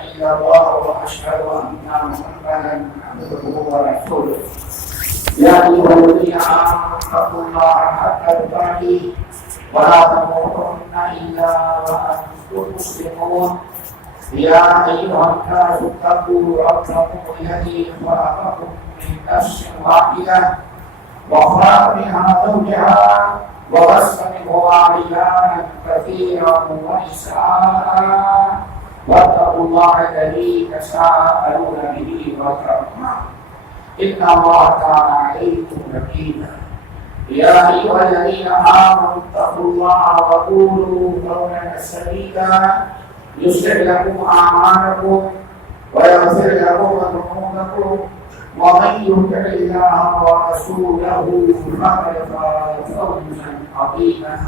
إلا الله وأشهد أن محمدا عبده ورسوله يا أيها الذين آمنوا اتقوا الله حق تقاته ولا تموتن إلا وأنتم مسلمون يا أيها الناس اتقوا ربكم الذي خلقكم من نفس واحدة وخلق منها زوجها وبث منهما رجالا كثيرا ونساء واتقوا الله الذي تساءلون به والأرحام إن الله كان عليكم رقيبا يا أيها الذين آمنوا اتقوا الله وقولوا قولا سديدا يصلح لكم أعمالكم ويغفر لكم ذنوبكم ومن يطع الله ورسوله فقد فاز فوزا عظيما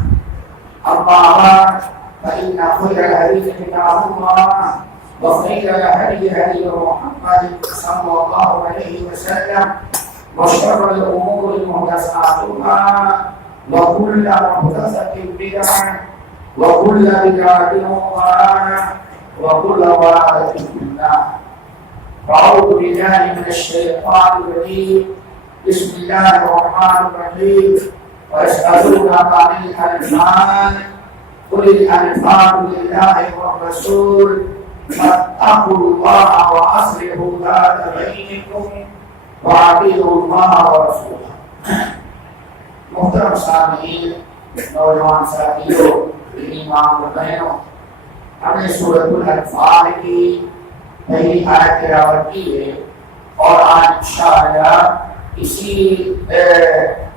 أما بعد فإن خير الحديث كتاب الله وخير الهدي هدي محمد صلى الله عليه وسلم وشر الأمور محدثاتها وكل محدثة بدعة وكل بدعة ضلالة وكل ضلالة في النار. أعوذ بالله من الشيطان الرجيم. بسم الله الرحمن الرحيم. ويسألونك عن الأنفال قل الأنفال لله والرسول فاتقوا الله وأصلحوا ذات بينكم وأطيعوا الله ورسوله. محترم سامعین، نوجوان ساتھیوں، ایمان و بہنوں، ہم نے سورۃ الانفال کی پہلی آیت تلاوت کی ہے اور آج انشاءاللہ اسی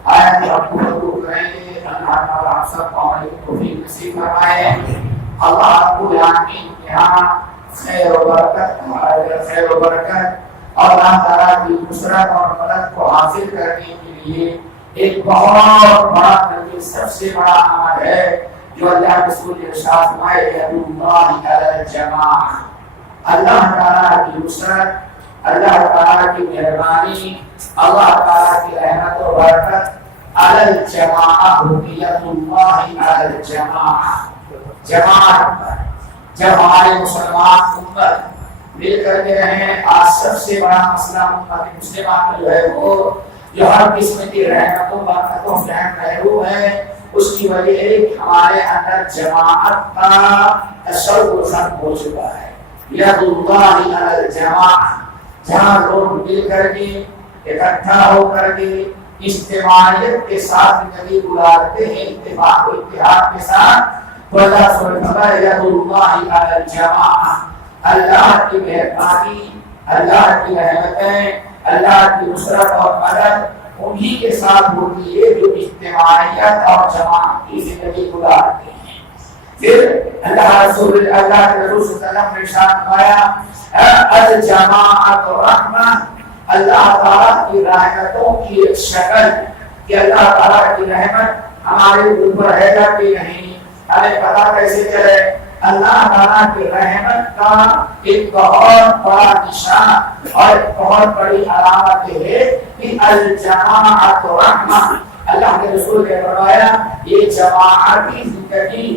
آیت کی ہم گفتگو کریں گے. اللہ تعالیٰ ہم سب کو عمل کی توفیق نصیب فرمائے. اللہ رب العالمین کے یہاں خیر و برکت اور اللہ تعالیٰ کی نصرت اور مدد کو حاصل کرنے کے لیے ایک بہت بڑا ترغیب، سب سے بڑا عمل ہے جو اللہ کے رسول نے ارشاد فرمایا ہے اللہ علی الجماعہ. اللہ تعالیٰ کی نصرت، اللہ تعالیٰ کی مہربانی، اللہ تعالیٰ کی رحمت و برکت علی الجماعہ ہوتی ہے. اللہ علی الجماعہ، جماعت پر. جب ہمارے مسلمان امت مل کر کے رہیں، آج سب سے بڑا مسئلہ امت مسلمہ کا جو ہے وہ جو ہر قسم کی رحمتوں برکتوں فہم محروم ہے، اس کی وجہ ہے کہ ہمارے اندر جماعت کا تصور ختم ہو چکا ہے. ید اللہ علی الجماعہ، جہاں لوگ مل کر کے اکٹھا ہو کر کے اجتماعیت کے ساتھ زندگی گزارتے ہیں، اتفاق و اتحاد کے ساتھ. اللہ سبحانہ ید اللہ علی الجماعہ، اللہ کی مہربانی، اللہ کی رحمتیں، اللہ کی نصرت اور مدد انہی کے ساتھ ہوتی ہے جو اجتماعیت اور جماعت کی زندگی گزارتے ہیں. پھر اللہ کے رسول صلی اللہ علیہ وسلم نے ارشاد فرمایا الجماعت رحمہ، اللہ تعالیٰ کی رحمتوں کی ایک شکل کہ اللہ تعالیٰ کی رحمت ہمارے اوپر ہے یا کہ نہیں، ہمیں پتہ کیسے چلے؟ اللہ تعالیٰ کی رحمت کا ایک بہت بڑا نشان اور ایک بہت بڑی علامت ہے کہ الجماعت رحمہ. اللہ کے رسول نے فرمایا یہ جماعتی زندگی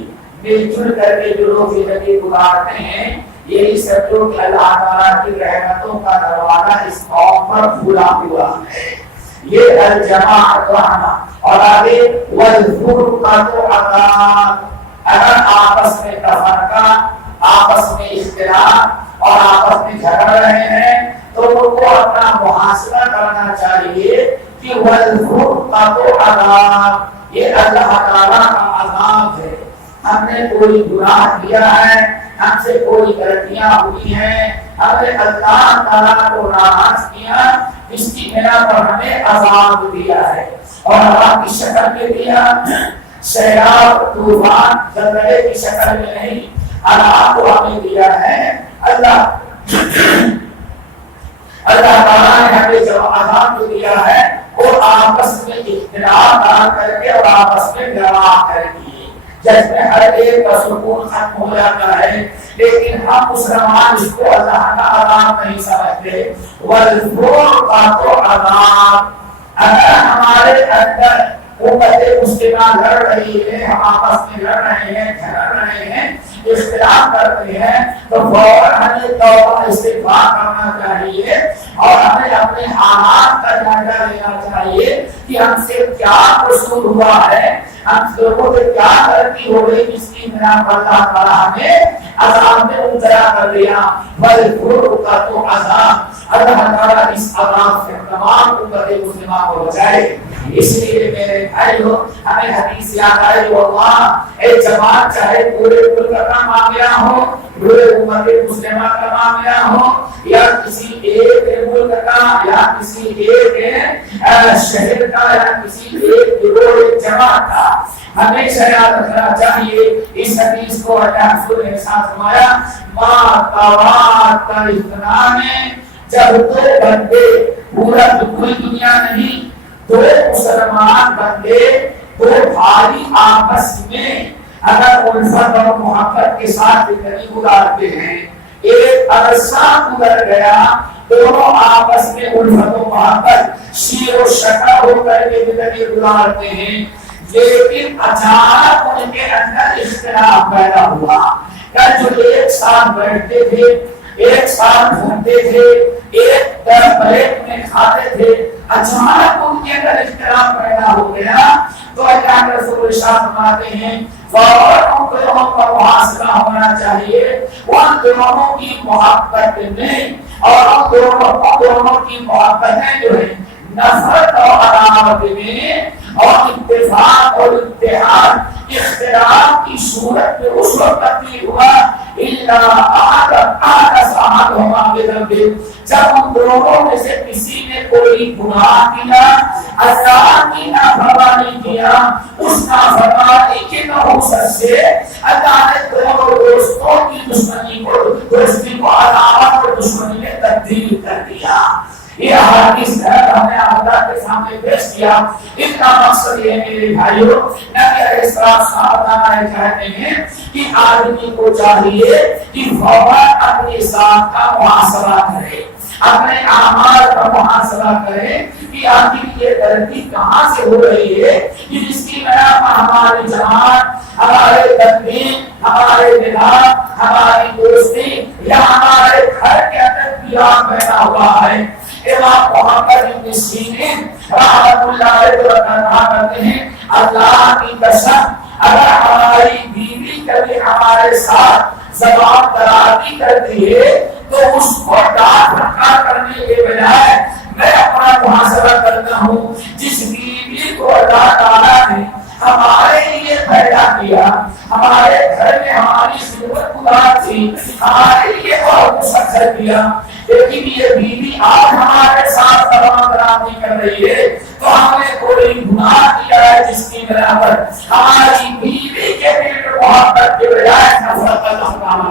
مل جل کر کے جو لوگ زندگی گزارتے ہیں، یہی سب جو کہ اللہ تعالیٰ کی رحمتوں کا دروازہ اس قوم پر کھلا ہوا ہے. یہ الجماعت رحمہ. اور آگے والفرقۃ عذاب، اگر آپس میں تفرقہ، آپس میں اختلاف اور آپس میں جھگڑ رہے ہیں تو ان کو اپنا محاسبہ کرنا چاہیے کہ والفرقۃ عذاب، یہ اللہ تعالیٰ کا عذاب ہے. ہم نے کوئی گناہ کیا ہے، ہم سے کوئی غلطیاں ہوئی ہیں، ہم نے اللہ تعالیٰ کو ناراض کیا، اس کی بنا پر ہمیں عذاب دیا ہے. اور عذاب کی شکل میں دیا، سیلاب، طوفان، زلزلے کی شکل میں نہیں، عذاب کو ہمیں دیا ہے. اللہ تعالیٰ نے ہمیں جو عذاب دیا ہے وہ آپس میں اختلاف کر کے اور آپس میں لڑا کر کے، جس میں ہر ایک کا سکون ختم ہو جاتا ہے. لیکن ہم مسلمان اس کو اللہ کا عذاب نہیں سمجھتے. والفرقۃ عذاب، اگر ہمارے اندر امت مسلمہ لڑ رہی ہے، ہم آپس میں لڑ رہے ہیں، جھگڑ رہے ہیں، اختلاف کرتے ہیں، تو فوراً ہمیں توبہ استغفار کرنا چاہیے اور ہمیں اپنے حالات کا جائزہ لینا چاہیے کہ ہم سے کیا قصور ہوا ہے، ہم لوگوں سے کیا غلطی ہو گئی جس کی بنا پر اللہ تعالیٰ ہمیں عذاب میں مبتلا کر دیا۔ بلکہ کا تو عذاب، اللہ تعالیٰ اس عذاب سے تمام امت مسلمہ کو بچائے۔ اس لیے میرے بھائیو ہمیں حدیث یاد آئی، واللہ ایک جماعت چاہے پورے ملک کا معاملہ ہو، پورے امت مسلمہ کا معاملہ ہو، یا کسی ایک ملک کا، یا کسی ایک شہر کا، یا کسی ایک گروہ جماعت کا، ہمیشہ یاد رکھنا چاہیے اس حدیث کو۔ اللہ رسول نے ساتھ فرمایا ما تواتر اثنان، جب دو بندے، پورا پوری دنیا نہیں، دو مسلمان بندے، دو بھائی آپس میں اگر الفت اور محبت کے ساتھ زندگی گزارتے ہیں، ایک عرصہ گزر گیا، دونوں آپس میں الفت و محبت شیر و شکر ہو کر کے زندگی گزارتے ہیں، لیکن اچانک ان کے اندر اختلاف پیدا ہوا۔ کیا جو ایک ساتھ بیٹھتے تھے، ایک ساتھ گھومتے تھے، ایک پلیٹ میں کھاتے تھے، اچانک ان کے اندر اختلاف پیدا ہو گیا، تو اللہ کے رسول ارشاد فرماتے ہیں فوراً ان دونوں کا محاصرہ ہونا چاہیے، ان دونوں کی محبت میں، اور ان دونوں کی محبتیں جو ہے نفرت اور عداوت میں اور اتفاق اور اتحاد اختلاف کی صورت میں اس وقت تبدیل ہوا جب ان دونوں میں سے کسی نے کوئی گناہ کیا، اللہ کی نافرمانی کیا، اس نافرمانی کی نحوست سے اللہ نے دونوں دوستوں کی دشمنی کو، دوستی کو عداوت اور دشمنی میں تبدیل کر دیا۔ یہ حدیث ہے ہم نے اللہ کے سامنے پیش کیا۔ اس کا مقصد یہ میرے بھائیوں، نبی علیہ السلام کہتے ہیں کہ آدمی کو چاہیے کہ فوراً اپنے ساتھ کا محاسبہ کرے، اپنے اعمال کا محاسبہ کرے کہ آخر یہ غلطی کہاں سے ہو رہی ہے کہ جس کی بنا پر ہماری جماعت، ہمارے تنظیم، ہمارے نظام، ہماری دوستی یا ہمارے گھر کے اندر پیار پیدا ہوا ہے۔ امام محمد بن سیرین رحمۃ اللہ علیہ کہتے ہیں اللہ کی قسم اگر ہماری بیوی کبھی ہمارے ساتھ زبان درازی کرتی ہے تو اس کو ڈانٹ پھٹکار کرنے کے بجائے میں اپنا محاسبہ کرتا ہوں، جس بیوی کو اللہ تعالیٰ نے ہمارے لیے پیدا کیا، ہمارے گھر میں ہماری ضرورت گزار تھی، ہمارے لیے بہت مسخر کیا، لیکن یہ بیوی آج ہمارے ساتھ زبان درازی کر رہی ہے تو ہم نے کوئی گناہ کیا ہے جس کی بنا پر ہماری بیوی کے دل میں محبت کے بجائے نفرت کا دمکانا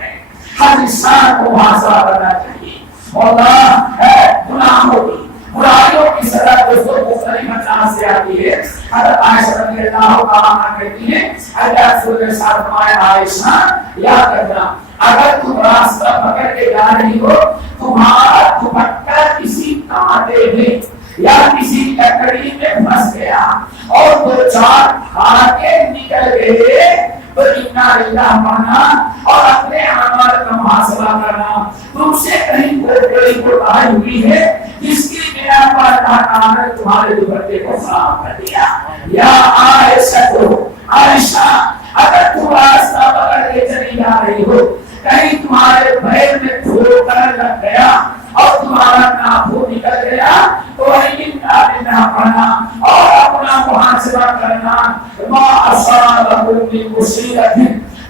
ہے۔ ہر انسان کو محاسبہ کرنا چاہیے۔ اللہ ہے گناہوں کی، برائیوں کی سزا مختلف انداز سے آتی ہے۔ حضرت عائشہ رضی اللہ عنہا کہتی ہیں اللہ رسول نے ساتھ فرمایا عائشہ یاد رکھنا اگر تم راستہ پکڑ کے جا رہی ہو، تمہارا دوپٹہ کسی کانٹے میں یا کسی لکڑی میں پھنس گیا اور دو چار دھاگے نکل گئے تو انا للہ پڑھنا اور اپنے اعمال کا محاسبہ کرنا۔ تم سے کہیں کوئی کوتاہی ہوئی ہے جس کی بنا پر اللہ تعالیٰ نے تمہارے دوپٹے کو صاف کر دیا۔ یا عائشہ اگر تم راستہ پکڑ کے چلی جا رہی ہو، کہیں تمہارے پیر میں ٹھوکر لگ گیا اور تمہارا ناخن نکل گیا تو نہ پڑھنا اور اپنا محاسبہ کرنا۔ ما اصابکم من مصیبت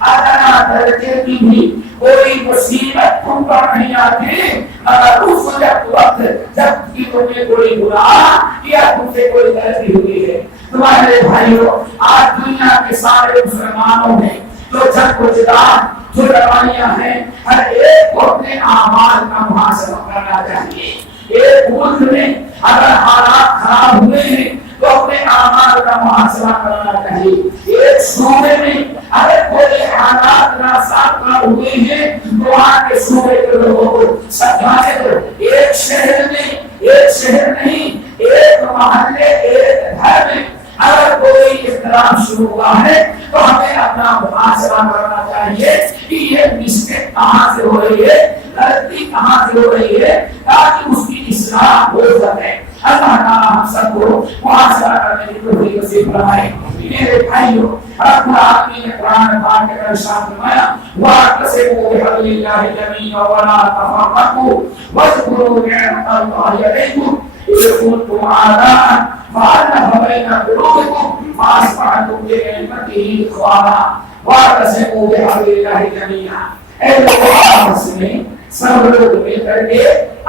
ادنا درجے کی بھی کوئی مصیبت تم پر نہیں آتی مگر اس وقت جب کہ تمہیں کوئی گناہ یا تم سے کوئی غلطی ہوئی ہے۔ تمہارے بھائیوں آج دنیا کے سارے مسلمانوں میں جو جھک و جدال جو روایاں ہیں ہر ایک کو اپنے اعمال کا محاسبہ کرنا چاہیے۔ ایک ملک میں اگر حالات خراب ہوئے ہیں تو اپنے اعمال کا محاسبہ کرنا چاہیے۔ ایک صوبے میں اگر کوئی حالات ناسازگار ہوئے ہیں تو وہاں کے صوبے کے لوگوں کو سمجھانے دو۔ ایک شہر میں، ایک شہر نہیں، ایک محلے، ایک گھر میں اگر کوئی اختلاف شروع ہوا ہے تو ہمیں اپنا محاسبہ کرنا چاہیے کہ یہ مسٹیک کہاں سے ہو رہی ہے، غلطی کہاں سے ہو رہی ہے، تاکہ اس کی اصلاح ہو سکے۔ اللہ تعالیٰ ہم سب کو محاسبہ کرنے کی توفیق نصیب فرمائے۔ میرے بھائیوں، رب العالمین نے قرآن پاک کے اندر ارشاد فرمایا وَاعْتَصِمُوا بِحَبْلِ اللَّهِ جَمِيعًا وَلَا تَفَرَّقُوا وَاذْكُرُوا نِعْمَةَ اللَّهِ عَلَيْكُمْ إِذْ كُنتُمْ أَعْدَاءً فَأَلَّفَ بَيْنَ قُلُوبِكُمْ فَأَصْبَحْتُمْ بِنِعْمَتِهِ إِخْوَانًا وَاعْتَصِمُوا بِحَبْلِ اللَّهِ جَمِيعًا۔ اے لوگوں آپس میں سب لوگ مل کر کے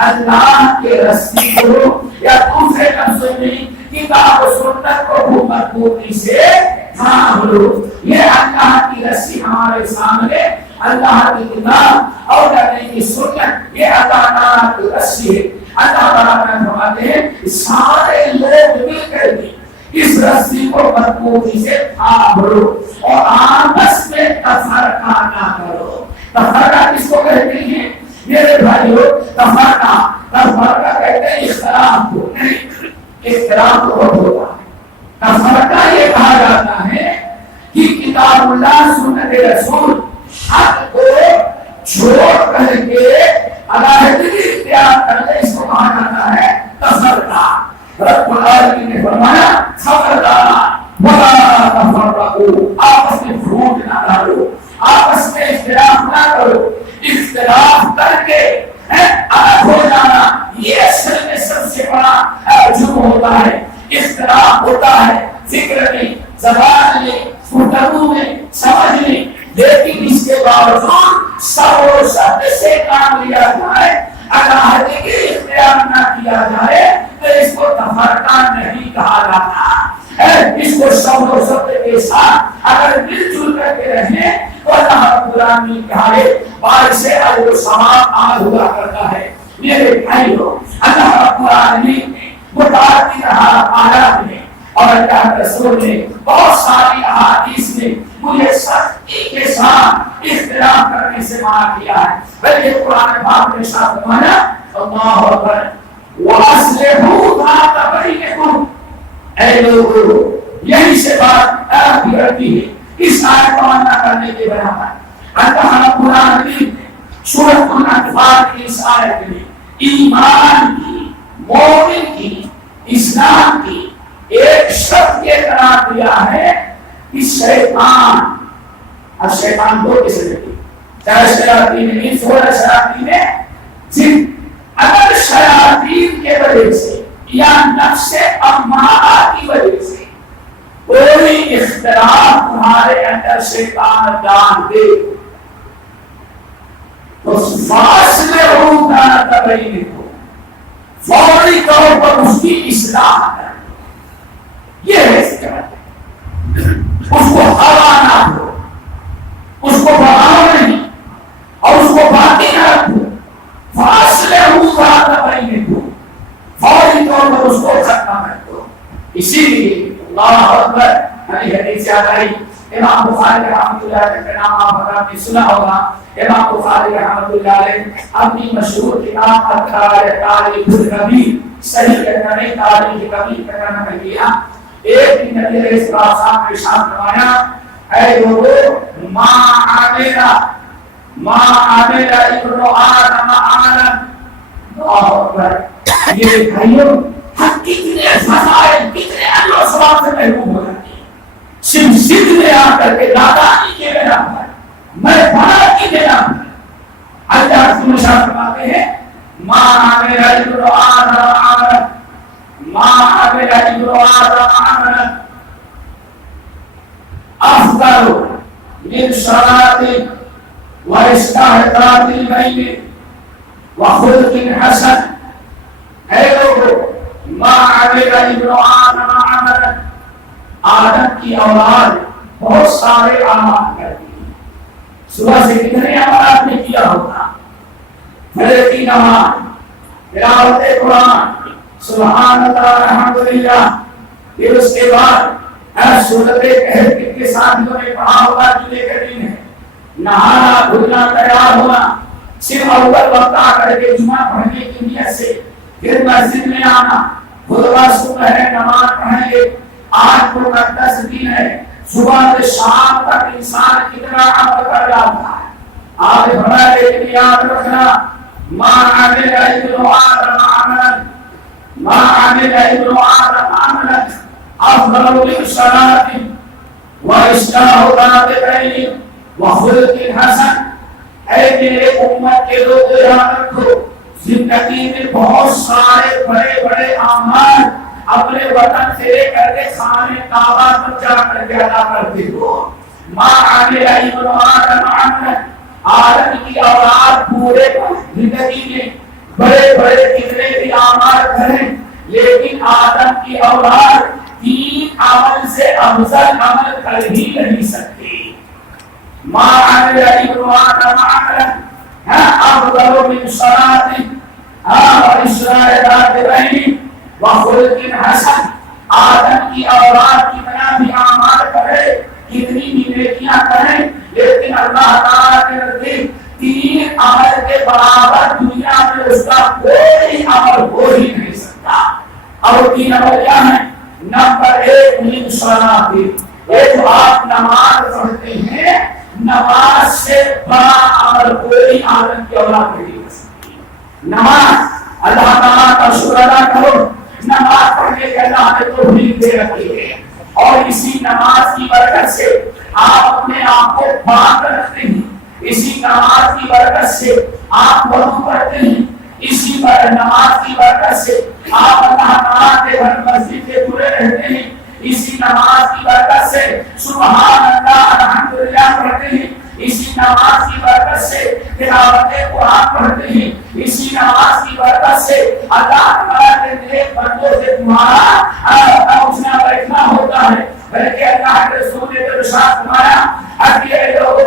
اللہ کے رسی کو یا دوسرے لفظوں میں کتاب و سنت کو مضبوطی سے تھام لو۔ یہ اللہ کی رسی ہمارے سامنے، اللہ کی کتاب اور نبی کی سنت، یہ اللہ تعالیٰ کی رسی ہے۔ اللہ تعالیٰ فرماتے ہیں سارے لوگ مل کر کے اس رسی کو مضبوطی سے تھام لو اور آپس میں تفرقہ نہ کرو۔ تفرقہ کس کو کہتے ہیں میرے بھائیو؟ تفرقہ کہتے ہیں اختلاف کو، اختلاف بہت ہوتا ہے۔ تفرقہ یہ کہا جاتا ہے کہ کتاب اللہ سنت رسول حق کو چھوڑ کر کے علیحدگی اختیار کرنے، اس کو کہا جاتا ہے تفرقہ۔ رب العالمین نے فرمایا خبردار ولا تفرقوا، آپس میں پھوٹ نہ ڈالو، آپس میں اختلاف نہ کرو۔ اختلاف کر کے الگ ہو جانا یہ اصل میں سب سے بڑا جرم ہوتا ہے۔ اختلاف ہوتا ہے فکر میں، زبان میں، گفتگو میں، سمجھ میں، لیکن اس کے باوجود سب سے کام لیا جائے، علیحدگی اختیار نہ کیا جائے تو اس کو تفرقہ نہیں کہا جاتا۔ اس کو شبد و شبد کے ساتھ اگر مل جل کر کے رہیں تو اللہ رب العالمین کہے باعث اجر و ثواب عمل ہوا کرتا ہے۔ میرے بھائیو، اللہ رب العالمین نے متعدد آیات میں اور اللہ کے رسول نے بہت ساری احادیث میں مجھے سختی کے ساتھ اختلاف کرنے سے منع کیا ہے۔ بلکہ قرآن پاک میں ارشاد فرمایا اللہ اکبر وَأَصْلِحُوا ذَاتَ بَيْنِكُمْ، اے لوگو یہی سے بات آپ بگڑتی ہے۔ اس آیت کو مانا کرنے کے برابر اللہ رب العالمین نے سورۃ الانفال کی اس آیت میں ایمان کی، مومن کی، اسلام کی ایک شرط یہ قرار دیا ہے کہ شیطان، اور شیطان دو قسم کے، چاہے شیاطین انس ہو یا شیاطین جن، اگر شیاطین کے وجہ سے یا نفس امارہ کی وجہ سے کوئی اختلاف تمہارے اندر شیطان ڈال دے تو فاصلے ہو جانا تبعی کو فوری طور پر اس کی اصلاح کر، یہ ہے اس کو ہوا نہ دو، اس کو بڑھاؤ نہیں اور اس کو باقی نہ رکھو، فاصلے ہو جانا تبعی کو فوری طور پر اس کو ختم کر دو۔ اسی لیے اللہ اکبر ہمیں حدیث یاد آئی، امام بخاری رحمۃ اللہ علیہ کا نام آپ نے سنا ہوگا۔ امام بخاری رحمۃ اللہ علیہ اپنی مشہور کتاب تاریخ الکبیر، صحیح کہنا نہیں تاریخ کبیر کا نام کیا، ایک دن نبی علیہ السلام نے ارشاد فرمایا اے لوگو ما عمل ابن آدم عملا، اللہ اکبر، یہ بھائیوں ہم کتنے فضائل، کتنے اللہ سبحانہ سے محروم ہو جاتے ہیں صرف ضد میں آ کر کے نادانی کے بنا پر، میں بڑا کی بنا پر۔ اللہ کی مشاہد فرماتے ہیں ما عمل ابن آدم عملا، ما عمل ابن آدم عملا افضل من صلاة واستحقاق البین وخلق حسن۔ اے لوگو ما عمل ابن آدم عملا، آدم کی اولاد بہت سارے اعمال کرتی ہے، صبح سے کتنے اعمال نے کیا ہوگا، فجر کی نماز، تلاوت قرآن، سبحان اللہ الحمدللہ، پھر اس کے بعد سورت کہف کے ساتھ جو نے پڑھا ہوگا جلے کا دن ہے، نہانا دھلنا تیار ہونا، صرف اول وقت آ کر کے جمعہ پڑھنے کی نیت سے پھر مسجد میں آنا، خطبہ سن رہے نماز پڑھیں گے، آج مقدس دن ہے، صبح سے شام تک انسان کتنا عمل کر جاتا ہے. آپ فرمائے لیکن یاد رکھنا ما عمل ابن آدم عملا ما عمل ابن آدم عملا افضل من صلاة واصلاح ذات بین وخلق حسن. اے میرے امت کے لوگ یاد رکھو، زندگی میں بہت سارے بڑے بڑے اعمال اپنے وطن سے لے کر کے خانے کعبہ پر جا کر کے ادا کرتے ہو. ما عمل ابن آدم عملا، آدم کی اولاد پورے زندگی میں بڑے بڑے کتنے بھی اعمال کریں، لیکن آدم کی اولاد 3 عمل سے افضل عمل کر ہی نہیں سکتی. ما عمل ابن آدم عملا افضل من صلاة واصلاح ذات بین وخلق حسن. آدم کی اولاد کتنا بھی اعمال کرے، کتنی بھی نیکیاں کریں، لیکن اللہ تعالیٰ کے نزدیک 3 عمل کے برابر دنیا میں اس کا کوئی عمل ہو ہی نہیں سکتا. اور 3 عمل کیا ہیں؟ نمبر 1 من صلاۃ، یہ جو آپ نماز پڑھتے ہیں، نماز سے بڑا عمل کوئی آدم کی اولاد نہیں کر سکتی. نماز اللہ تعالیٰ کا شکر ادا کرو، نماز پڑھنے کے اللہ نے توفیق دے رکھی ہے، اور اسی نماز کی برکت سے آپ اپنے آپ کو پاک رکھتے ہیں، اسی نماز کی برکت سے آپ وضو کرتے ہیں، اسی نماز کی برکت سے آپ اللہ تعالیٰ کے گھر مسجد سے جڑے رہتے ہیں، اسی نماز کی برکت سے سبحان اللہ الحمدللہ پڑھتے ہیں، اسی نماز کی برکت سے تلاوت قرآن پڑھتے ہیں، اسی نماز کی برکت سے اللہ تعالیٰ کے نیک بندوں سے تمہارا اٹھنا بیٹھنا ہوتا ہے. بلکہ اللہ کے رسول نے ارشاد فرمایا اے لوگ،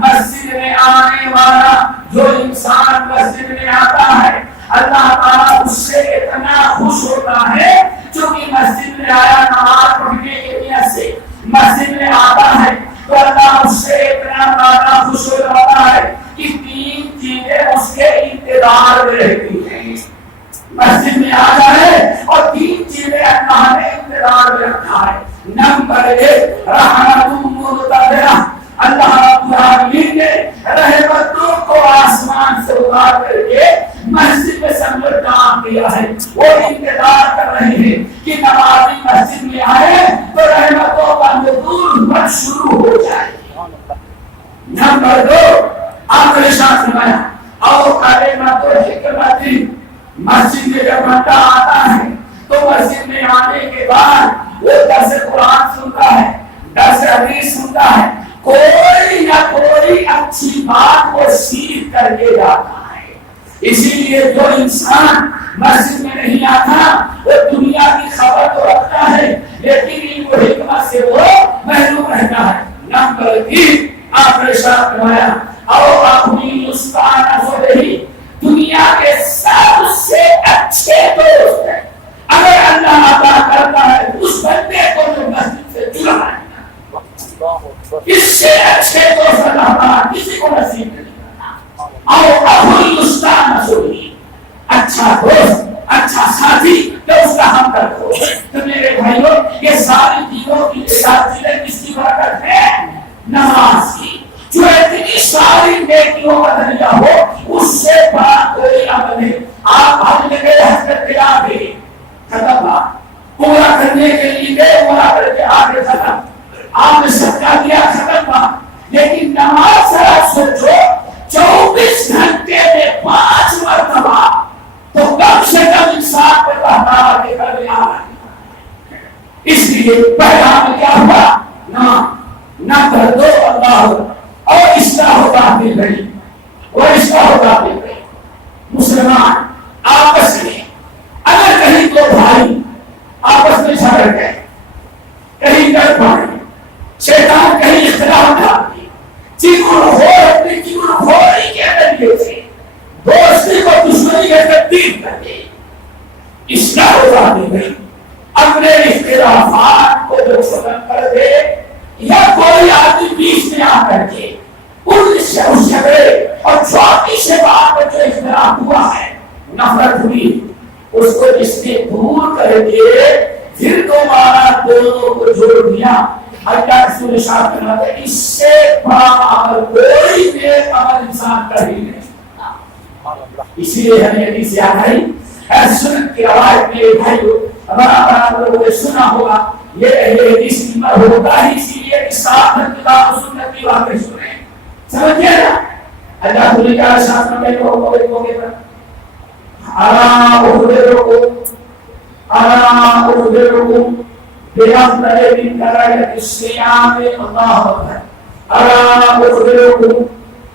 مسجد میں آنے والا جو انسان مسجد میں آتا ہے، اللہ تعالیٰ اس سے اتنا خوش ہوتا ہے، چونکہ مسجد میں آیا نماز پڑھنے کے نیت سے مسجد میں آتا ہے، تو اللہ اس سے اتنا زیادہ خوش ہو جاتا ہے کہ 3 چیزیں اس کے انتظار میں رہتی ہیں. مسجد میں آ جائے اور 3 چیزیں اللہ نے انتظار میں رکھا ہے. نمبر 1 رحمت متتابعہ، اللہ رب العالمین نے رحمتوں کو آسمان سے اتار کر کے مسجد میں سمجھ کام کیا ہے. وہ انتظار کر رہے ہیں کہ نمازی مسجد میں آئے تو رحمتوں کا نزول شروع ہو جائے. نمبر 2 آپ نے ارشاد فرمایا اور کلمۃ الحکمت، مسجد میں جب بندہ آتا ہے تو مسجد میں آنے کے بعد وہ درس قرآن سنتا ہے، درس حدیث سنتا ہے، کوئی نہ کوئی اچھی بات کو سیکھ کر کے جاتا ہے. اسی لیے جو انسان مسجد میں نہیں آتا وہ دنیا کی خبر تو رکھتا ہے، لیکن علم و حکمت سے وہ محروم رہتا ہے. نمبر 3 آپ نے ارشاد فرمایا اور اپنی استاد ہی دنیا کے سب سے اچھے دوست ہیں. اگر اللہ عطا کرتا ہے اس بندے کو جو مسجد سے جڑا ہے، اس سے اچھے دوست اللہ تعالیٰ کسی کو نصیب نہیں کرتا. اور اپنی استاد ہی اچھا دوست، اچھا ساتھی جو اس کا ہمدرد ہو. تو میرے بھائیوں، یہ ساری چیزوں کی چیزیں کس کی برکت ہے؟ نماز کی. جو اتنی ساری نیکیوں کا ذریعہ ہو، اس سے بڑا کوئی عمل نہیں. آپ ہم نے گئے حج کر کے آگے ختم، پورا کرنے کے لیے گئے، پورا کر کے آگے ختم، آپ نے صدقہ دیا ختم. لیکن نماز ذرا سوچو، 24 گھنٹے میں 5 مرتبہ تو کم سے کم انسان کو بہتارا کے کر لیا. اس لیے پہلا میں کیا ہوا؟ نمبر 2 اللہ اور اصلاح باطل بھائی، اور اصلاح باطل بھائی. مسلمان آپس میں اگر کہیں دو بھائی آپس میں جھگڑ گئے، کہیں ڈر پڑے، شیطان کہیں اختلاف ڈال دی، اپنی چگڑ کے نتیجے سے دوستی کو دشمنی میں تبدیل کر دی، اصلاح باطل بھائی. اپنے اختلافات کو جو ختم کر دے، یا کوئی آدمی بیچ میں آ کر کے اس جھگڑے اور چھوٹی سے بات پر جو اختلاف ہوا ہے، نفرت ہوئی، اس کو جس نے دور کر کے پھر دوبارہ دونوں کو جوڑ دیا. اللہ رسول صاحب فرماتے ہیں اس سے بڑا عمل کوئی نیک عمل انسان کر ہی نہیں. اسی لیے ہمیں حدیث یاد آئی سنت کی روایت میں بھائیو ہمارا لوگوں نے سنا ہوگا یہ حدیث نمبر ہوتا ہی اسی لیے کہ ساتھ کتاب و سنت کی باتیں سنیں. سمجھے نا اللہ تعالی کا ارشاد میں لوگوں کے پر أخبركم بأفضل من درجة الصيام الله أكبر. أخبركم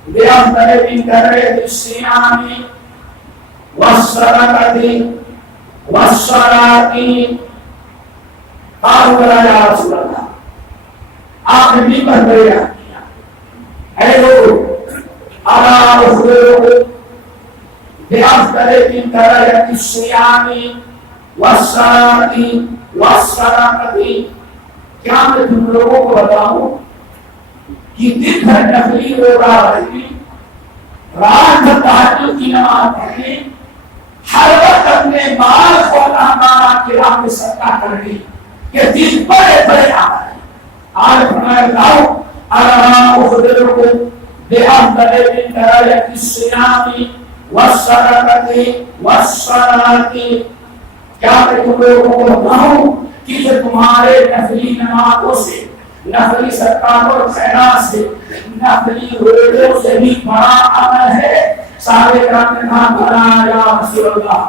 بأفضل من درجة الصيام والصدقة والصلاة. قالوا يا رسول الله آپ نے بھی بہتر کیا. اے لوگ أخبركم بأفضل من درجة الصيام والصلاة والصدقة. کیا میں تم لوگوں کو بتاؤں کہ دن بھر نفلی روزہ رکھنے، رات بھر تہجد کی نماز پڑھنے، ہر وقت اپنے مال کو اللہ تعالیٰ کی راہ میں صدقہ کرنے، یہ دن بڑے بڑے عمل ہیں. آج فرمایا بتاؤ أخبركم بأفضل من درجة الصيام والصدقة والصلاة. کیا میں تم لوگوں کو بتاؤں کہ جو تمہارے نفلی نمازوں سے، نفلی صدقات اور خیرات سے، نفلی روزوں سے بھی بڑا عمل ہے. صحابہ کرام نے کہا بھلا یا رسول اللہ.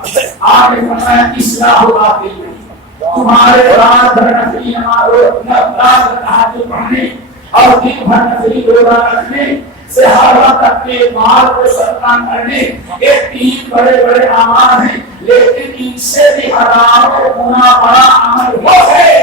آپ نے فرمایا اصلاح ذات البین. تمہارے رات بھر نفلی نمازوں، رات بھر تہجد پڑھنے اور دن بھر نفلی روزہ رکھنے سے ہر وقت اپنے مال کو صدقہ کرنے، یہ تین بڑے بڑے اعمال ہیں، لیکن ان سے بھی ہزاروں گنا بڑا عمل وہ ہے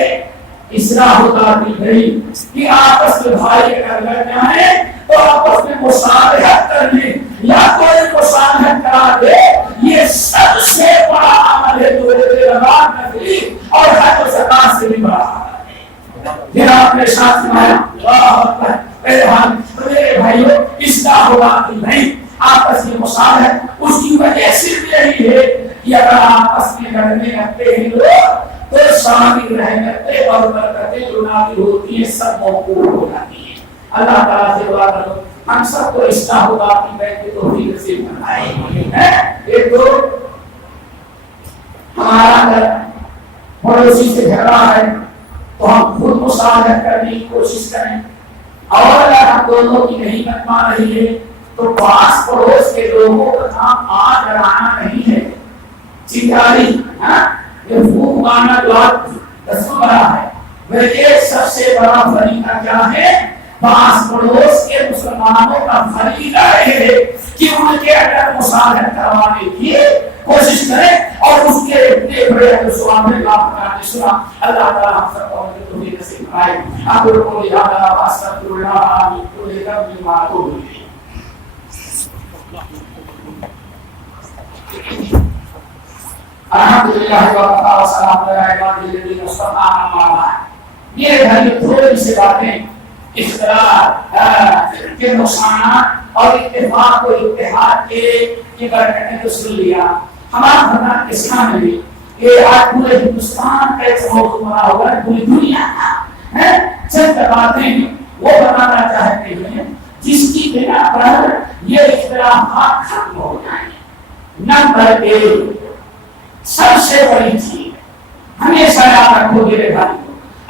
اصلاح ذات البین کہ آپس میں بھائی اگر لڑ جائیں تو آپس میں مصالحت کرنے یا کوئی مصالحت کرا دے. یہ سب سے بڑا عمل ہے جو رمضان نفلی اور حج و زکات سے بھی بڑا عمل ہے. پھر آپ نے ساتھ سنایا اللہ اکبر. میرے بھائیو اصلاح ذات البین آپس میں مصالحت اس کی وجہ صرف یہی ہے کہ اگر آپس میں لڑنے لگتے ہیں لوگ تو شامل رحمتیں اور برکتیں جو نازل ہوتی ہیں سب موقوف ہو جاتی ہیں. اللہ تعالیٰ سے دعا کرو ہم سب کو اصلاح ذات البین کی توفیق نصیب فرمائے. ایک تو ہمارا اگر پڑوسی سے جھگڑا ہے تو ہم خود مصالحت کرنے کی کوشش کریں، اور اگر ہم دونوں کی نہیں بات مان رہی ہے تو پاس پڑوس کے لوگوں کا کام آگ لگانا نہیں ہے، چنگاری یہ پھونک مارنا جو رسم بڑا ہے. یہ سب سے بڑا فریضہ کیا ہے؟ پاس پڑوس کے مسلمانوں کا فریضہ ہے کہ ان کے اندر مصالحت کروانے کی کوشش کریں اور اس کے اتنے بڑے سوال میں اللہ سنا. اللہ تعالیٰ ہم سب کو توفیق نصیب فرمائے. آپ لوگوں کو یاد آ واستغفر اللہ من کل ذنب واتوب الیہ. الحمدللہ وکفی وسلام علی عبادہ الذین اصطفیٰ اما بعد. یہ بھائی تھوڑی سی باتیں اختلاف کے نقصانات اور اتفاق و اتحاد کے برکتیں تو سن لیا. ہمارا خاندان کے سامنے بھی یہ آج پورے ہندوستان کا ایک موضوع بنا ہوا ہے، پوری دنیا کا چند باتیں ہیں وہ بتانا چاہتے ہیں جس کی بنا پر یہ اختلافات ختم ہو جائیں. نمبر ایک سب سے بڑی چیز ہمیشہ یاد رکھو میرے بھائی،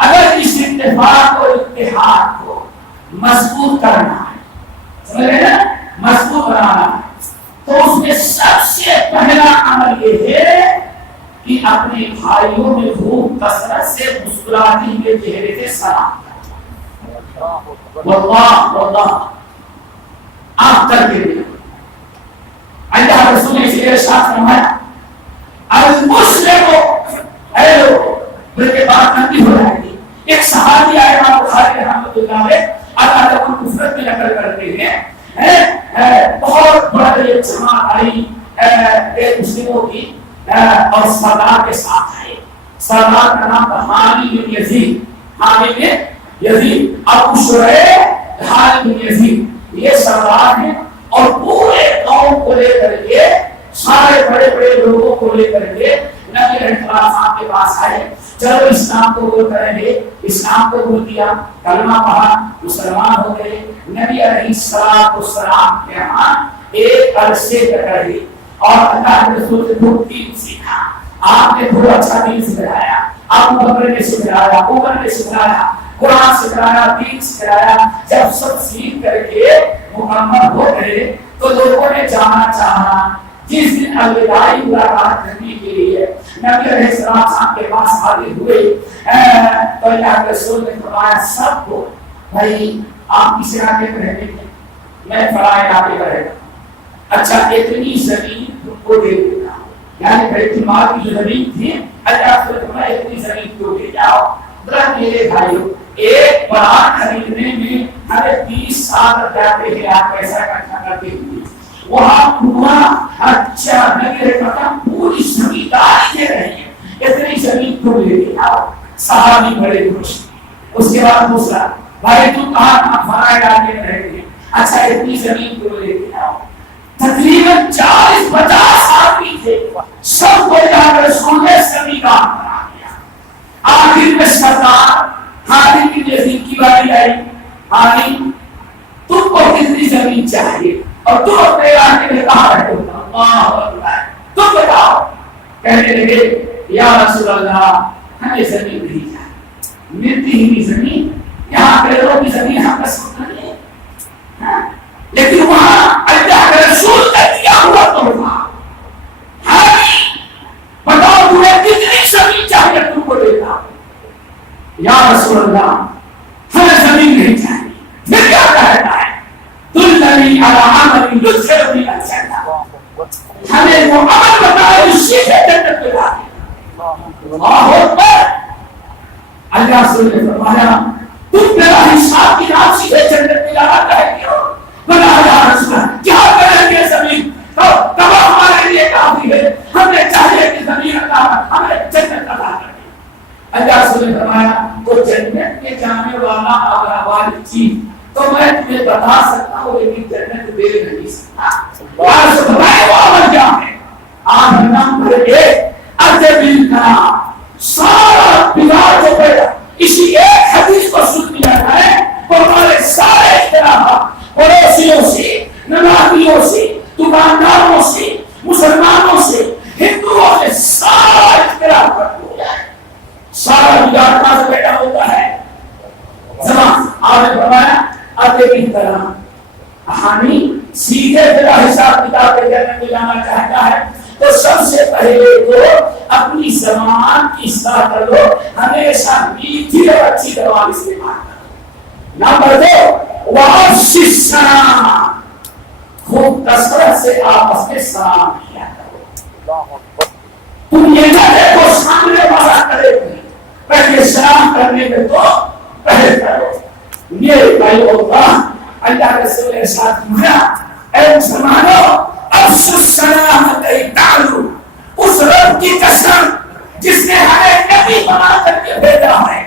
اگر اس اتفاق اور اتحاد کو مضبوط کرنا ہے، سمجھ رہے نا، مضبوط بنانا ہے تو اس میں سب سے پہلا عمل یہ ہے کہ اپنے بھائیوں میں خوب کثرت سے مسکراتے ہوئے چہرے سے سلام کریں. واللہ آپ کر کے دیکھو. اللہ رسول نے یہ ارشاد فرمایا المسلم اے لوگ بلکہ بات نبی ہو جائے گی. ایک صحابی آئے امام بخاری رحمۃ اللہ علیہ اللہ تعالیٰ کو مفرد میں نقل کرتے ہیں بہت بڑی ایک جماعت آئی ایک مسلموں کی اور سردار کے ساتھ آئے. سردار کا نام تھا حامد بن یزید. حامد بن یزید ابو شریح حامد بن یزید یہ سردار ہیں اور پورے قوم کو لے کر کے سارے بڑے بڑے لوگوں کو لے کر کے نبی علیہ السلام کے پاس آئے چلو اسلام قبول کریں گے، اسلام قبول کیا، کلمہ پڑھا، مسلمان ہو گئے، نبی علیہ السلام کے ہاں ایک عرصے تک رہے اور اللہ کے رسول سے خوب دین سیکھا، آپ نے خوب اچھا دین سکھایا، ابو بکر نے سکھایا، عمر نے سکھایا، قرآن سکھایا، دین سکھایا، جب سب سیکھ کر کے مکمل ہو گئے تو لوگوں نے جانا چاہا، جس دن الوداعی ملاقات کرنے کے لیے نبی علیہ السلام کے پاس حاضر ہوئے تو اللہ کے رسول نے فرمایا سب کو بھائی آپ کس علاقے میں رہتے ہیں؟ میں فلاں علاقے میں رہتا ہوں، اچھا اتنی زمین تم کو دے دیتا ہوں، یعنی بیت المال کی جو زمین تھی اللہ کے رسول نے اتنی زمین کو دے جاؤ۔ برا میرے بھائیو ایک پلان خریدنے میں ہمیں 30 سال لگ جاتے ہیں، آپ پیسہ اکٹھا کرتے ہوئے وہاں پورا اچھا نگر پتا پوری زمین داری دے رہے ہیں، اتنی زمین کو لے لیا، صحابی بڑے خوش۔ اس کے بعد دوسرا بھائی تم کہاں فلاں علاقے میں رہتے ہیں، اچھا اتنی زمین کو لے لیا، تقریباً 40-50 آدمی تھے، سب کو جا کر سونے زمین کا بنا دیا۔ آخر میں سردار حاجی کی جزید کی باری آئی، حاجی تم کو کتنی زمین چاہیے اور تم اپنے علاقے میں کہاں رہتے ہو؟ اللہ اکبر، تم بتاؤ۔ کہنے لگے یا رسول اللہ ہمیں زمین نہیں چاہیے، ملتی ہی نہیں زمین، یہاں پیروں کی زمین ہم کا سونا نہیں ہے، لیکن وہاں اللہ کے رسول کا دیا ہوا تحفہ، بتاؤ تمہیں کتنی زمین چاہیے تم کو دیتا؟ یا رسول اللہ ہمیں زمین نہیں چاہیے، پھر کیا کہتا ہے؟ دلنی علی عمل یدخلنی الجنہ، ہمیں وہ عمل بتائے اسی سے جنت میں ڈالے۔ اللہ اکبر۔ اللہ رسول نے فرمایا تم میرا حساب کتاب سیدھے جنت میں لانا چاہتے ہو؟ بنا یا رسول اللہ کیا کریں گے زمین تو تباہ ہمارے لیے کافی ہے، ہمیں چاہیے کہ زمین اللہ ہمیں جنت عطا کرے۔ اللہ رسول نے فرمایا وہ جنت میں جانے والا اگر والی چیز تو میں تمہیں بتا سکتا ہوں لیکن جنت دے نہیں سکتا۔ وہاں سے بتائے وہ عمل کیا ہے؟ آج نمبر 1 ادب کا سارا بگاڑ جو پیدا اسی ایک حدیث کو سن لیا ہے، وہ ہمارے سارے اختلافات پڑوسیوں سے، نمازیوں سے، دکانداروں سے، مسلمانوں سے، ہندوؤں سے سارا اختلاف ختم ہو جائے۔ سارا بگاڑ کہاں سے پیدا ہوتا ہے؟ زمان۔ آپ نے فرمایا ادب کی طرح حامی سیدھے بلا حساب کتاب کے جنت میں جانا چاہتا ہے تو سب سے پہلے تو اپنی زبان کی اصلاح کر لو، ہمیشہ میٹھی اور اچھی زبان استعمال کرو۔ نمبر 2 وَأَفْشِ السَّلَامَ، خوب کثرت سے آپس میں سلام کیا کرو۔ تم یہ نہ دیکھو سامنے والا کرے گی، پہلے سلام کرنے میں تو پہلے کرو۔ یہ بھائی اللہ کے رسول کے ساتھ مہیا اے مسلمانوں افشوا السلام تعالوا، اس رب کی قسم جس نے ہمیں نبی بنا کر کے بھیجا ہے،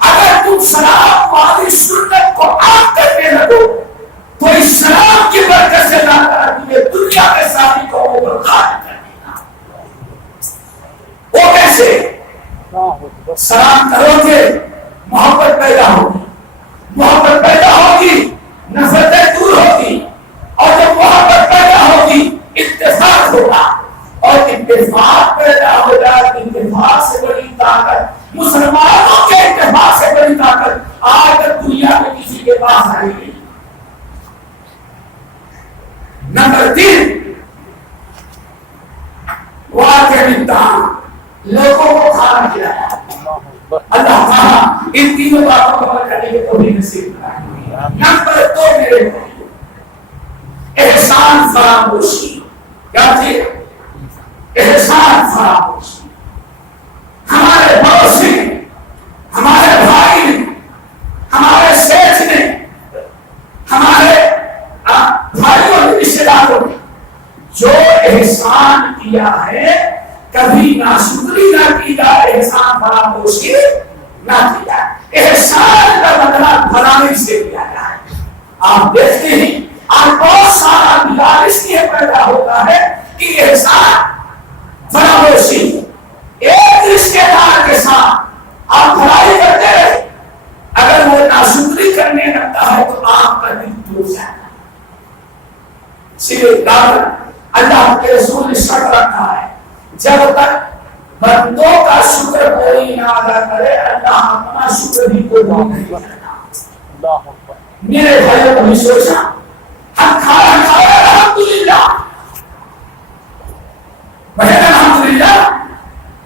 اگر تم سلام والی سنت کو عام کرنے لگو تو اس سلام کی برکت سے اللہ تعالیٰ تمہیں دنیا کے ساتھی کو برخاست کر دینا۔ وہ کیسے؟ سلام کرو گے محبت پیدا ہوگی، محبت پیدا ہوگی نفرتیں دور ہوگی، اور جب محبت پیدا ہوگی اتفاق ہوگا، اور اتفاق پیدا ہو جائے تو اتفاق سے بڑی طاقت، مسلمانوں کے اتفاق سے بڑی طاقت آج تک دنیا میں کسی کے پاس آئی نہیں۔ نمبر 3 واقع امتحان، لوگوں کو کھانا کھلایا۔ اللہ تعالیٰ ان تینوں باتوں کو عمل کرنے کے توفیق نصیب فرمائے۔ نمبر 2 میرے بھائیو احسان فراموشی، کیا تھی؟ احسان فراموشی۔ ہمارے پڑوس نے، ہمارے بھائی نے، ہمارے شیخ نے، ہمارے بھائیوں نے، رشتے داروں نے جو احسان کیا ہے کبھی ناشکری نہ کی جائے، احسان فراموشی نہ کی جائے، احسان کا بدلہ بھلائی سے لیا جائے۔ آپ دیکھتے ہیں آج بہت سارا بگاڑ اس لیے پیدا ہوتا ہے کہ احسان فراموشی، ایک رشتے دار کے ساتھ اللہ کے رسول نے شرط رکھا ہے جب تک بندوں کا شکر کوئی نہ ادا کرے اللہ اپنا شکر بھی کوئی نہیں کرنا. میرے بھائیوں کو بھی سوچا ہم کھانا کھایا الحمدللہ بہن الحمدللہ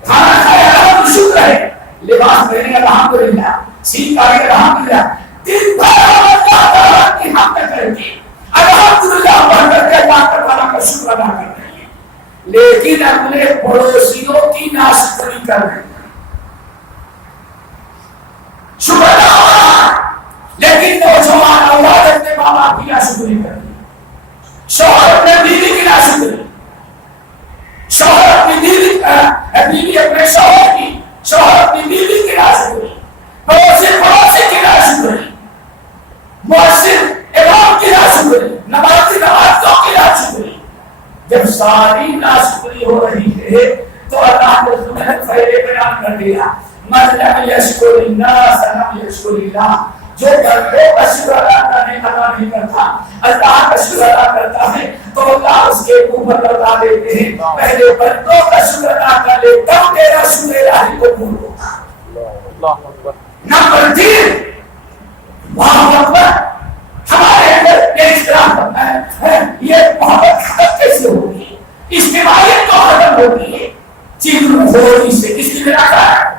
کھانا کھایا الحمد شکر ہے لباس پہنے الحمدللہ سیکھ آگے الحمدللہ دن بھر اللہ تعالیٰ کی حمد کر کے الحمدللہ پڑھ کر کے اللہ تعالیٰ کا شکر ادا کر رہے ہیں لیکن اپنے پڑوسیوں کی ناشکری کر رہے ہیں. شکر ادا ہو رہا لیکن نوجوان اولاد اپنے ماں باپ کی ناشکری کر رہی ہے. شوہر اپنے بیوی کی ناشکری شوہر اپنی بیوی اپنے شوہر کی شوہر اپنی بیوی کی ناشکری پڑوسی کی ناشکری مؤثر امام کی ناشکری نمازی نمازوں کی ناشکری. جب ساری ناشکری ہو رہی ہے تو اللہ نے سنت پہلے بیان کر دیا من لم یشکر الناس لم یشکر اللہ. جو بندوں کا شکر ادا نہیں کرتا اللہ کا شکر ادا کرتا ہے تو اللہ اس کے اوپر لوٹا دیتے ہیں. پہلے بندوں کا شکر ادا کر لے تب تیرا شکر الہی قبول ہوگا. نمبر 3 وہاں پر ہمارے اندر یہ اختلاف ہوتا ہے یہ محبت ختم کیسے ہوگی اجتماعیت تو ختم ہوتی ہے چغل سے. اس کی بنا کر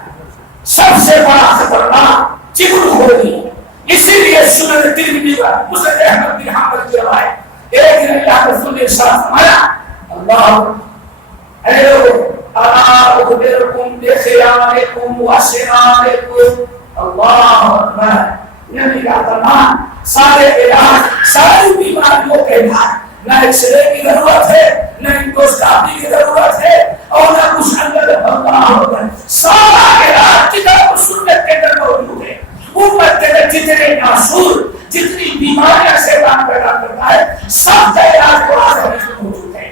سب سے بڑا خطرناک چغل اسی لیے سنن ترمذی کا مسند احمد بن حنبل کی روایت ایک دن اللہ رسول نے ارشاد فرمایا اللہ اے لوگ الا اخبرکم بخیارکم وشرارکم. اللہ اکبر. نبی کا فرمان سارے علاج ساری بیماریوں کے علاج نہ ایکسرے کی ضرورت ہے نہ انڈوسکوپی کی ضرورت ہے اور نہ کچھ اندر اللہ اکبر سارا علاج کتاب سنت کے اندر موجود ہے. امت کے اندر جتنے ناسور جتنی بیماریاں سے کام پیدا کرتا ہے سب کا علاج قرآن حدیث میں موجود ہے.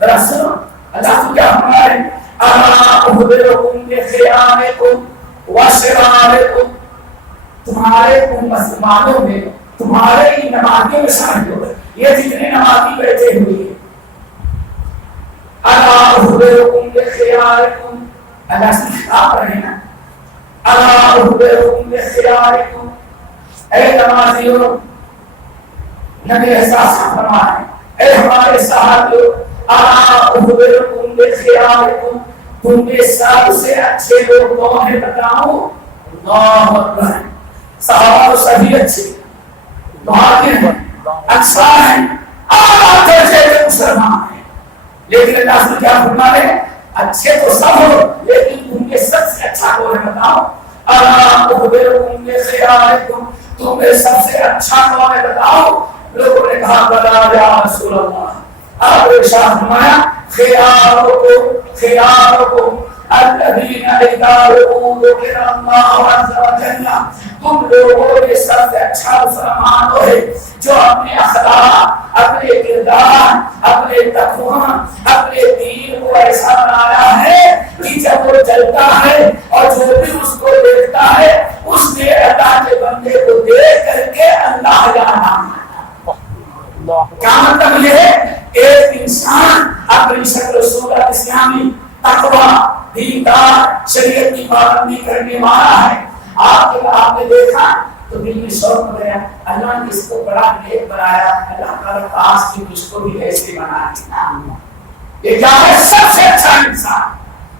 ذرا سنو اللہ کو کیا فرما رہے ہیں الا اخبرکم بخیارکم وشرارکم. تمہارے مسلمانوں میں تمہارے ہی نمازیوں میں شامل ہو یہ جتنے نمازی بیٹھے ہوئے ہیں الا اخبرکم بخیارکم اللہ سے خطاب رہے نا الا اخبرکم بخیارکم. اے نمازیوں نبی احساس فرمائے اے ہمارے صحابیوں الا اخبرکم بخیارکم تم میں سب سے اچھے لوگ کون ہیں بتاؤ. اللہ اکبر. صحابہ صحیح اچھے مہاجر ہیں انصار ہیں اعلیٰ درجے کے مسلمان ہیں لیکن اللہ سے کیا فرما رہے ہیں اچھے تو سب ہو لیکن ان کے سب سے اچھا کون ہے بتاؤ. الا اخبرکم بخیارکم تم میں سب سے اچھا کون ہے بتاؤ. لوگوں نے کہا بلا یا رسول اللہ. آپ نے ارشاد فرمایا خیارکم الذین اذا ذکر اللہ عز وجل. تم لوگوں میں سب سے اچھا مسلمان وہ ہے جو اپنے اخلاق اپنے کردار اپنے تقوی اپنے دین کو ایسا بنایا ہے کہ جب وہ چلتا ہے اور جو بھی اس کو دیکھتا ہے اس نے اللہ کے بندے کو دیکھ کر کے اللہ جانا. کیا مطلب یہ ہے ایک انسان اپنی شکل و صورت اسلامی تقوی دیندار شریعت کی پابندی کرنے والا ہے. آپ نے دیکھا تو دل میں شوق ہو گیا اللہ نے اس کو بڑا نیک بنایا اللہ تعالیٰ کاش کہ اس کو بھی ایسے بنا دیا. یہ کیا ہے سب سے اچھا انسان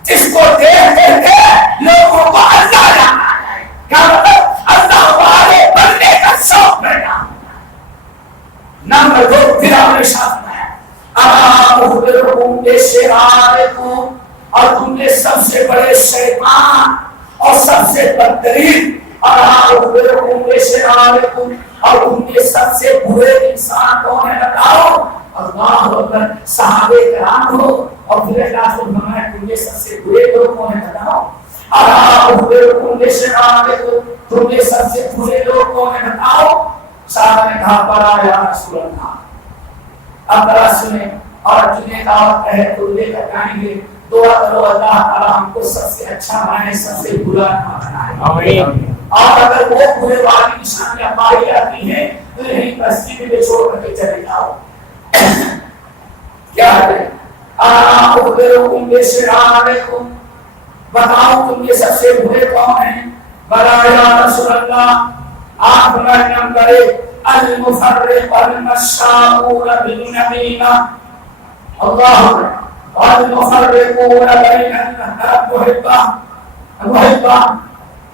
جس کو دیکھ کر کے لوگوں کو اللہ جانا ہے. کیا مطلب اللہ والے بننے کا شوق پیدا. نمبر 2 پھر آپ نے ساتھ میں الا اخبرکم بشرارکم اور تم نے سب سے بڑے شیطان اور سب سے بدترین الا اخبرکم بشرارکم اور تم نے سب سے برے انسان کون ہے بتاؤ. اللہ اکبر. صحابہ کرام ہو اور پھر اللہ کو فرمایا تم نے سب سے برے لوگ کون ہے بتاؤ. الا اخبرکم بشرارکم تم نے سب سے برے لوگ کون ہے بتاؤ. صحابہ نے کہا بلا یا رسول اللہ. اب ذرا سنیں اور جنہیں دعوت ہے تو لے کر آئیں گے. دعا کرو اللہ تعالی ہم کو سب سے اچھا بنائے سب سے برا نہ بنائے. آمین. اور اگر وہ برے والی نشانیاں پائی جاتی ہیں تو یہی مسجد میں چھوڑ کر کے چلے جاؤ. کیا ہے اخبرکم بشرارکم، بتاؤ تم یہ سب سے برے کون ہیں؟ بلا یا رسول اللہ، آپ فرمائیں کرے المفرق المشاؤون بالنمیمہ، اللہ والمفرقون بین المحبہ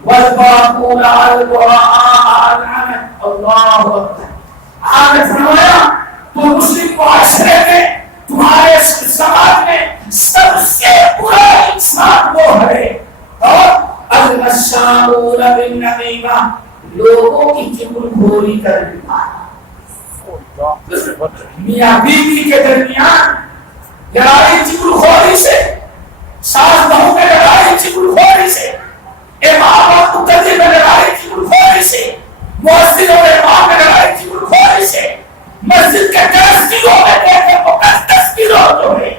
والباقون البراء العنت، اللہ اکبر۔ آپ نے فرمایا تو مسلم معاشرے میں، تمہارے سماج میں سب سے برا انسان وہ ہے اور المشاؤون بالنمیمہ، لوگوں کی چغلخوری کرنے والا۔ میاں بیوی کے درمیان لڑائی چغلخوری سے، ساس بہو میں لڑائی چغلخوری سے، امام اور مقتدی میں لڑائی چغلخوری سے، مؤذن اور امام میں لڑائی چغلخوری سے، مسجد کے ٹرسٹیوں میں دیکھیں مقدس گروہ جو ہے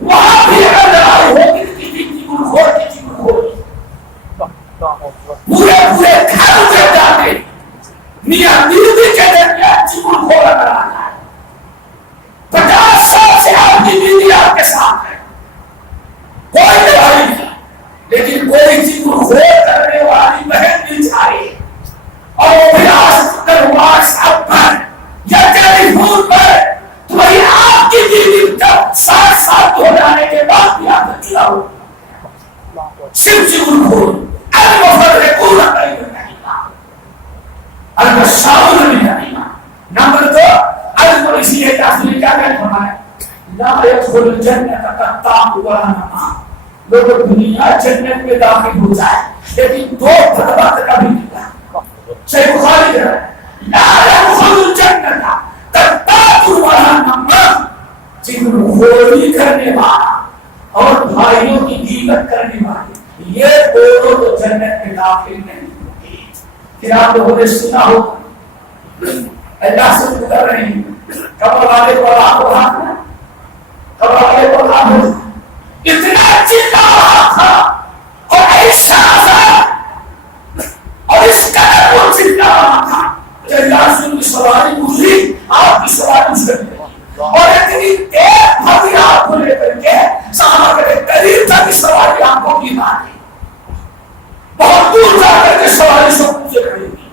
وہاں بھی اگر لڑائی ہوگی کسی چغلخور کی چغلخوری، پورے پورے گھر میں جاتے میاں بیوی کے درمیان چغلخور لڑانا ہے۔ 50 سال سے آپ کی بیوی آپ کے ساتھ ہے، کوئی لڑائی نہیں، لیکن کوئی چغلخور کرنے والی بہن مل جائے اور وہ بھی واٹسایپ پر یا ٹیلی فون پر، تو وہی آپ کی بیوی تب 60 سال ہو جانے کے بعد بھی آپ کا چلا ہو صرف چغلخور۔ المفرقون بین النمیمہ، المشاؤون بالنمیمہ۔ نمبر 2 اسی ہے تاثیر کیا کہنے فرمایا لا يدخل الجنت قطاع ولا نمام، لوگ دنیا جنت میں داخل ہو جائے لیکن دو بات کبھی نہیں، صحیح بخاری ہے لا يدخل الجنت قطاع ولا نمام، چغلخوری کرنے والا اور بھائیوں کی غیبت کرنے والے، یہ دونوں تو جنت میں داخل نہیں ہوتے۔ پھر آپ لوگوں نے سنا ہو اللہ سے گزر رہے ہیں، قبر والے کو آپ کو ہاتھ، قبر والے کو آپ اتنا چلا رہا تھا اور ایسا اور اس قدر وہ چلا رہا تھا کہ اللہ سے کی سواری گزری، آپ کی سواری گزر اور اتنی ایک بھاگی آپ کو لے کر کے صحابہ کے قریب تک سواری آپ کو کی مانی، بہت دور جا کر کے سواری سب مجھے کھڑی ہوئی۔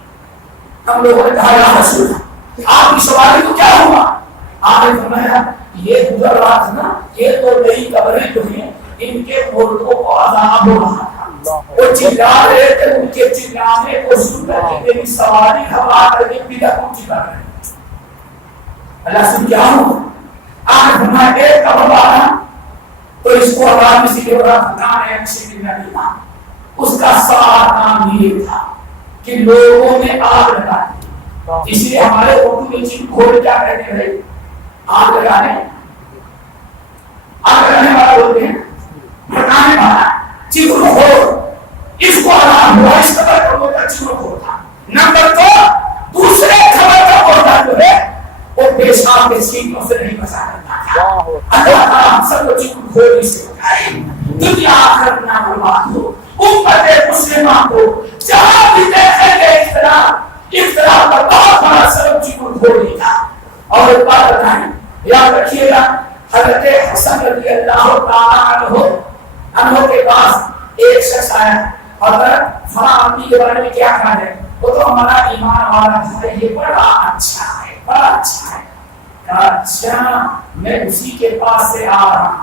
ہم لوگوں نے کہا یا رسول اللہ آپ کی سواری کو کیا ہوا؟ آپ نے فرمایا یہ گزر رہا تھا نا، یہ تو نئی قبریں جو ہیں ان کے مردوں کو عذاب ہو رہا تھا، وہ چلا رہے تھے، ان کے چلانے کو سن کر کے میری سواری ہوا کر کے پیدا کو چلا رہے۔ اللہ سے کیا ہوا؟ آپ نے فرمایا ایک قبر والا تو اس کو عذاب میں سے ہو رہا تھا، نام ہے اچھی نبی، اس کا سارا کام یہ تھا کہ لوگوں میں آگ لگا دی، اس لیے ہمارے اردو میں چغلخور کیا کہتے ہیں؟ آگ لگانے والا بولتے ہیں، بھڑکانے والا چغلخور، اس کو عذاب ہوا، اس قبر کا بوتا چغلخور تھا۔ نمبر 2 دوسرے خبر کا بوتا جو ہے وہ پیشاب کے سینوں سے نہیں بچا کرتا تھا۔ اللہ تعالیٰ ہم سب کو چغلخوری سے بچائے، دنیا آخرت نہ برباد ہو۔ امت مسلمہ کو جہاں بھی دیکھیں گے اختلاف کا بہت بڑا سبب چغلخوری تھا۔ اور ایک بات بتائیں، یاد رکھیے گا، حضرت حسن رضی اللہ تعالیٰ عنہ کے پاس ایک شخص آیا، حضرت فلاں آدمی کے بارے میں کیا کہا ہے؟ وہ تو ہمارا ایمان والا ہے، یہ بڑا اچھا ہے، بڑا اچھا ہے۔ کہا اچھا میں اسی کے پاس سے آ رہا ہوں،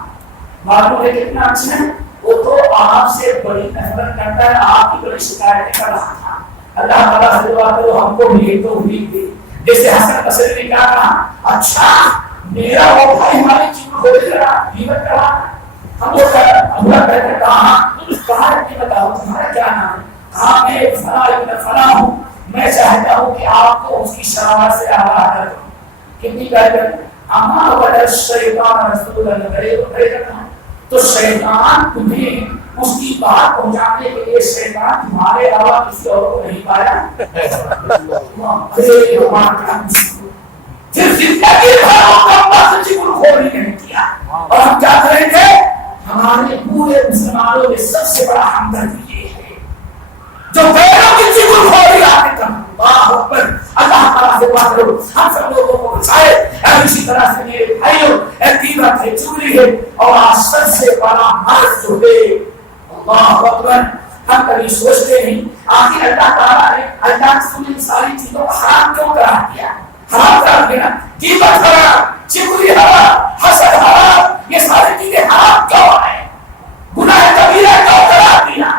معلوم ہے کتنا اچھا ہے، وہ تو آپ سے بڑی نفرت کرتا ہے، آپ کی بڑی شکایتیں کر رہا تھا۔ اللہ تعالیٰ سے دعا کرو ہم کو بھی توفیق دے، جیسے حسن بصری نے کیا کہا، اچھا میرا وہ بھائی ہماری چغلخوری کرا، غیبت کرا، ہم وہ کہتے کہاں کہ بتاؤ تمہارا کیا نام ہے؟ کہا میں فلاں ابن فلاں ہوں، میں چاہتا ہوں کہ آپ کو اس کی شرارت سے آگاہ کر دوں۔ کتنی کہتے ہیں اما وجہ الشیطان رسول اللہ، تو شیطان تمہیں اس کی بات پہنچانے کے لیے شیطان تمہارے علاوہ کسی اور کو نہیں پایا۔ پھر زندگی بھر چغلخوری نہیں کیا، اور ہم کیا کریں گے؟ ہمارے پورے مسلمانوں میں سب سے بڑا ہمدرد یہ ہے جو غیروں کی چغلخوری آتے کم۔ اللہ اکبر، اللہ تعالیٰ سے دعا کرو ہم سب لوگوں کو بچائے۔ اسی طرح سے میرے بھائیوں غیبت ہے، چغلی ہے، اور سب سے بڑا مرض جو ہے اللہ اکبر، ہم کبھی سوچتے نہیں آخر اللہ تعالیٰ نے اللہ رسول ان ساری چیزوں کو حرام کیوں کرا دیا؟ حرام کرا دیا، غیبت حرام، چغلی حرام، حسد حرام، یہ ساری چیزیں حرام کیوں ہیں؟ گناہ کبیرہ کیوں کرا دیا؟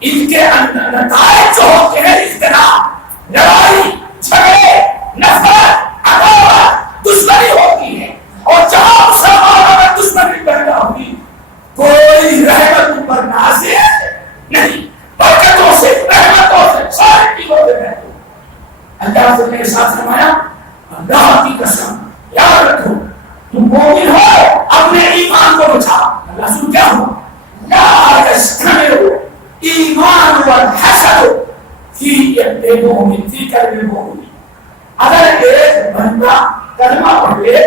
ان کے نتائج جو ہوتے ہیں اختلاف، لڑائی، جھگڑے، نفرت، عداوت، دشمنی ہوتی ہے، اور جہاں مسلمانوں میں دشمنی پیدا ہوئی کوئی رحمت پر نازل نہیں، برکتوں سے، رحمتوں سے، ساری چیزوں سے رہتے۔ اللہ سے میرے ساتھ فرمایا اللہ کی قسم یاد رکھو تم مومن ہو اپنے ایمان کو بچا۔ اللہ سن کیا ہوا؟ لا يستمر ایمان والحسد فی قلب المؤمن، فی قلب المؤمن۔ اگر ایک بندہ کلمہ پڑھ لے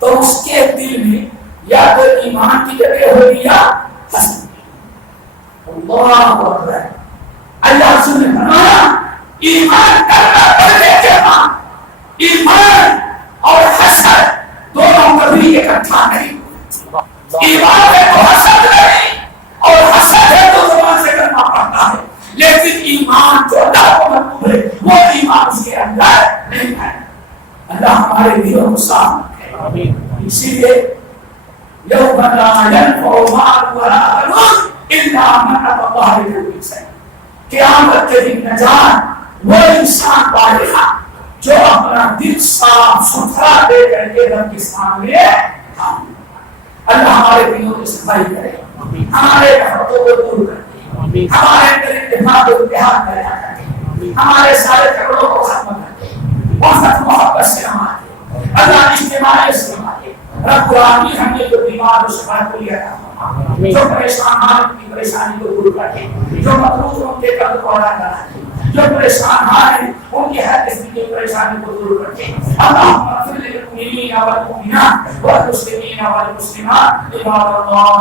تو اس کے دل میں یا تو ایمان کی جگہ ہوگی یا حسد۔ اللہ اکبر، اللہ رسول نے فرمایا ایمان کرنا پڑھنے کے بعد ایمان اور حسد دونوں کبھی اکٹھا نہیں ہوتے۔ ایمان ہے تو حسد نہیں، اور حسد ہے تو زبان سے کرنا پڑتا ہے، لیکن ایمان جو اللہ کو مطلوب ہے وہ ایمان اس کے اندر نہیں ہے۔ اللہ ہمارے دلوں کو صاف رکھے۔ اسی لیے یوم لا ينفع مال ولا بنون الا من اتى الله بقلب سلیم، قیامت کے دن نجات وہ انسان پائے گا جو اپنا دل صاف ستھرا دے کر کے رب کے سامنے اللہ ہمارے دلوں کی صفائی کرے، ہمارے نفرتوں کو دور کر دے، ہمارے اندر اتفاق و اتحاد پیدا کر دے، ہمارے سارے جھگڑوں کو ختم کر دے، وحدت محبت سے نما دے، اللہ اجتماع سے نما دے۔ رب العالمین ہم نے جو بیمار و شفا کو لیا تھا، جو پریشان حالت کی پریشانی کو دور کر دے، جو مطلوب ان کے قلب کو ادا کرا دے، جو پریشان حال ہیں ان کی ہر قسم کی پریشانی کو دور کر دے۔ اللہم اغفر للمؤمنین والمؤمنات والمسلمین والمسلمات عباد اللہ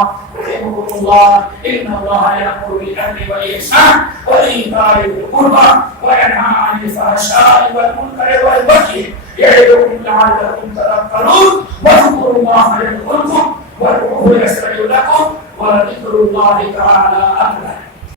رحمکم اللہ ان اللہ یأمر بالعدل والإحسان وإیتاء ذی القربى وینہی عن الفحشاء والمنکر والبغی یعظکم لعلکم تذکرون واذکروا اللہ یذکرکم وادعوہ یستجب لکم ولذکر اللہ تعالی اکبر۔